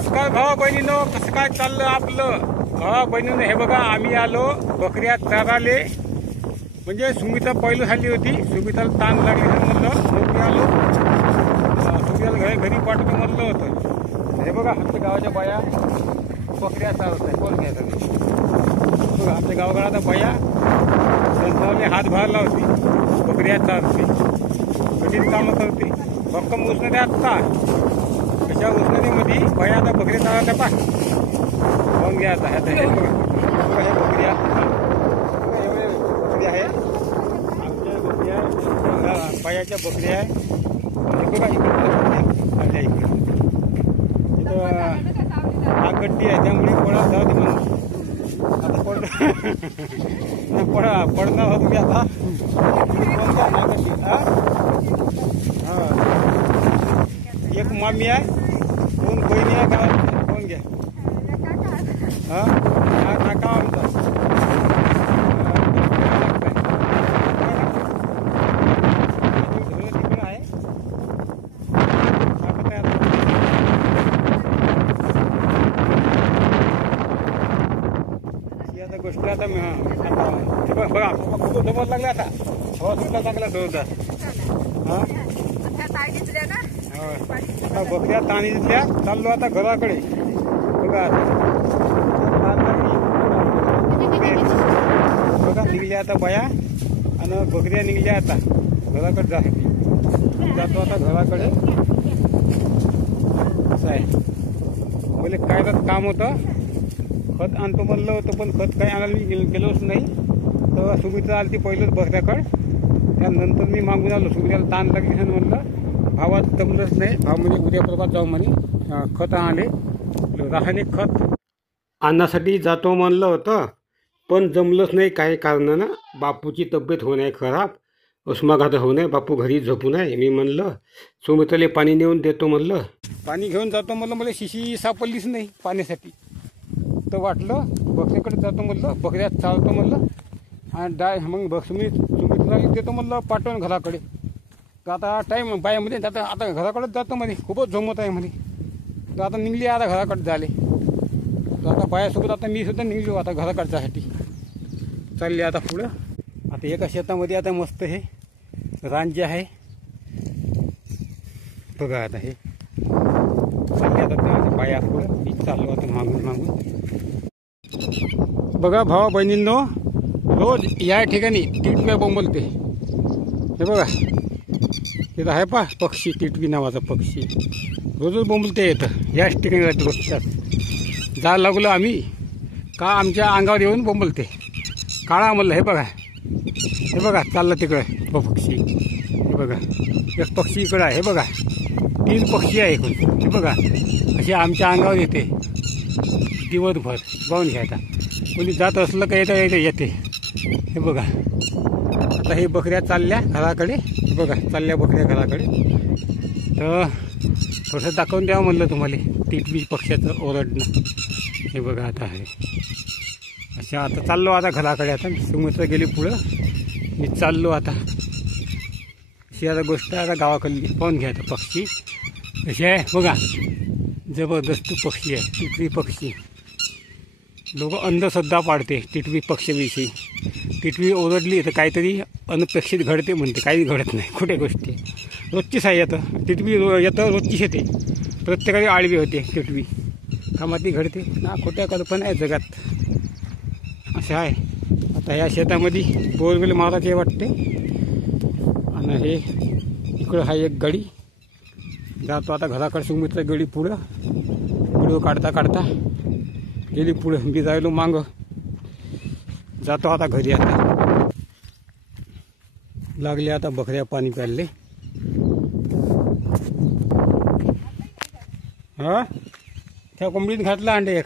नमस्कार भावा बहिणीनो, कसं काय चाललं आपलं? भावा बहिणीनो, हे बघा आम्ही आलो बकऱ्या चाराले. म्हणजे सुमिता पहिलं झाली होती, सुमिताला ताण लागली म्हणलं नोकरी आलो, सुमिताला घरी पाठवतो म्हणलं होतं. हे बघा आमच्या गावाच्या बाया बकऱ्या चालत आहे. कोण घ्यायचं बघा, आमच्या गावाकडे बाया संसाराने हातभार लावते, बकऱ्या चालते, कठीण कामं करते. भक्कम उष्णते आत्ता कशा उष्णतेमध्ये बाया आता बकऱ्या चालत पा कोण घ्या आता. हे बघा हे बकऱ्या एवढे बकऱ्या आहे आमच्या बकऱ्या, बायाच्या बकऱ्या आहे. हे बघा इकडे इकडे हा गड्डी आहे, त्यामुळे पडा जाऊ दे म्हणून आता पडणार होत मी आता. कोणत्या गड्डी एक मामी आहे, दोन बहिणी आहे गावात. कोण घ्या हा काका आमचा तिकडं आहे. आता गोष्ट आता बघा खूप जमत लागला आता. हवा सुद्धा चांगला जोरदार. हा आता बकऱ्या ताणी दिसल्या, चाललो आता घराकडे. बघा बघा निघल्या आता बाया आणि बकऱ्या निघल्या आता घराकडे जायसाठी. जातो आता घराकडे. असं आहे, बोले काय तर काम होतं, खत आणतो म्हणलं होतं, पण खत काही आणायला मी गेलोच नाही. तर सुमित्रा आली ती पहिलंच बकऱ्याकडं, त्यानंतर मी मागून आलो. सुमित्राला ताण लागली म्हणलं भावात जमलंच नाही. भाव म्हणजे उद्या परवा जाऊ म्हणे खत आले, रासायनिक खत आणण्यासाठी जातो म्हणलं होतं, पण जमलंच नाही काही कारणानं. बापूची तब्येत होऊ नये खराब, उष्माघात होऊ नये, बापू घरी झोपू नये. मी म्हणलं सुमित्राले पाणी नेऊन देतो म्हणलं, पाणी घेऊन जातो म्हणलं. मला शिशी सापडलीच नाही पाण्यासाठी. तर वाटलं बकऱ्याकडे जातो म्हणलं, बकऱ्यात चालतो म्हणलं आणि मग सुमित्राला देतो म्हणलं पाठवून घराकडे. तर आता टाईम बायामध्ये आता घराकडेच जातो म्हणे, खूपच जमत आहे म्हणे. तर आता निघली आता घराकडे झाले. तर आता बायासोबत आता मी सुद्धा निघलो आता घराकडे जायसाठी. चालले आता पुढं. आता एका शेतामध्ये आता मस्त हे रान जे आहे बघा. आता हे चालले आता त्या बाया पुढं, मी चाललो आता मागून. बघा भावा बहिणींनो, रोज या ठिकाणी टिटव्या बोंबलते. हे बघा तिथं आहे पा पक्षी, टिटवी नावाचा पक्षी रोजच बोंबलते येतं. याच ठिकाणी राहते रोजच्याच. जा लागलो आम्ही का आमच्या अंगावर येऊन बोंबलते. काळा म्हणलं. हे बघा चाललं तिकडं पक्षी. हे बघा एक पक्षी इकडं आहे. हे बघा 3 पक्षी आहे एकूण. हे बघा असे आमच्या अंगावर येते दिवसभर. पाहून घ्यायचा कोणी जात असलं का येते. हे बघा आता हे बकऱ्या चालल्या घराकडे. हे बघा चालल्या बकऱ्या घराकडे. तर थोडंसं दाखवून द्यावं म्हणलं तुम्हाला टिटवी पक्ष्याचं ओरडणं. हे बघा आता आहे अच्छा. आता चाललो आता घराकडे. आता सुमित्रा गेली पुढं, मी चाललो आता. अशी आता गोष्ट आता गावाकडली. पाहून घ्या आता पक्षी कशी आहे बघा. जबरदस्त पक्षी आहे टिटवी पक्षी. लोक अंधश्रद्धा पाडते टिटवी पक्षीविषयी. टिटवी ओरडली तर काहीतरी अनपेक्षित घडते म्हणते. काही घडत नाही, खोट्या गोष्टी रोजचीच आहे. येतं टिटवी येतं रोजचीच येते. प्रत्येकाने आळवी होते टिटवी. कामाती घडते ना, खोट्या कल्पना आहे जगात. असं आहे. आता या शेतामध्ये बोरवेल मारायचे वाटते. आणि हे इकडं हा एक गडी. जातो आता घराकडे. सुमित्रा गडी पुढं व्हिडिओ काढता गेली पुढं. मी जायलो मागं. जातो आता घरी. आता लागले आता बकऱ्या पाणी प्यायले. हा त्या कोंबडीत घातला अंडे.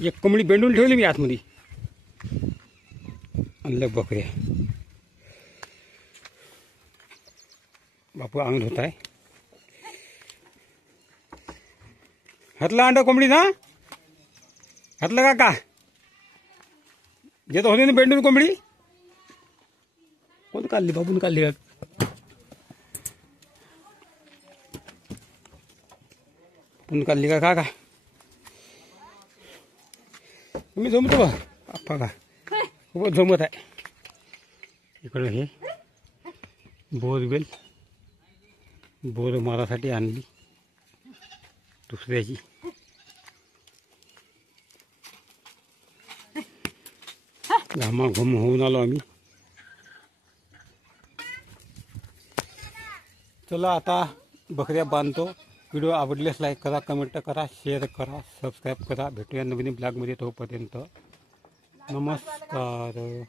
एक कोंबडी बेंडून ठेवली मी आतमध्ये. आणलं बकऱ्या. बापू अंग होत आहे. घातला अंडा कोंबडीत. हा घातलं काका. जे तर होते ना बेंडून कोंबडी. कोण काढली? बाबून काढली का? आपण काढली का का मी जमतो बा आप्पा का खूपच जमत आहे. इकडं हे बोरवेल बोर मारासाठी आणली दुसऱ्याची. घामाघूम होऊन आलो आम्ही. चला आता बकऱ्या बांधतो. व्हिडिओ आवडल्यास लाईक करा, कमेंट करा, शेअर करा, सबस्क्राईब करा. भेटूया नवीन ब्लॉगमध्ये. तोपर्यंत नमस्कार.